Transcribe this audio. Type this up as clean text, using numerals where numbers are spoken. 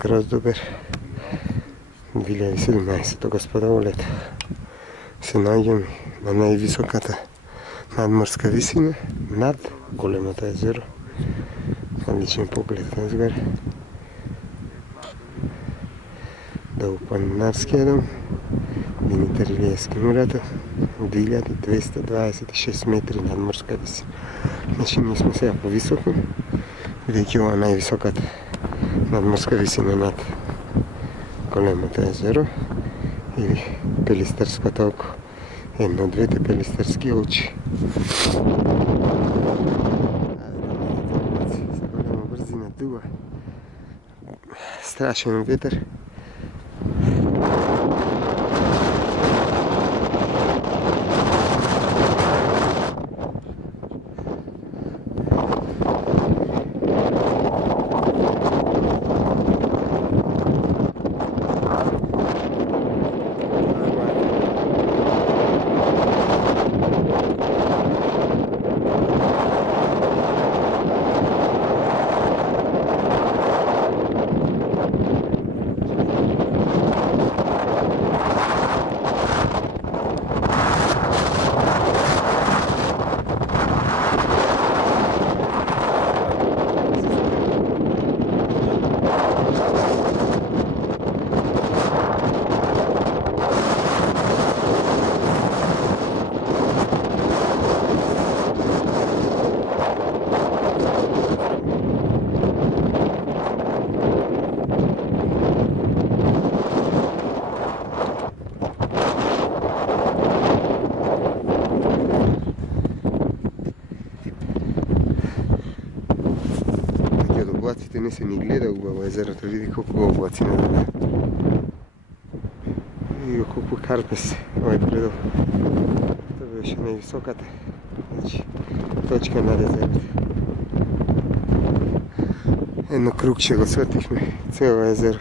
Гроздобер 2017 господа у лето се наоѓаме на највисоката надморска висина над големото езеро. Одличен поглед назгоре до планинарскиот дом Димитар Илиевски мурата, 2226 метри надморска висина. Значи ние сме сега повисоко, бидејќи ова највисоката надморска висина над големото езеро или Пелистарското око, едно од двете пелистарски очи. Sa голема брзина дува, страшен ветер. Облаците не се ни гледа убаво езерото, види колку облаци надоле. И колку карпес овај предел. Тоа беше највисоката, значи, точка над езерото. Едно кругче го свртихме, цело езеро.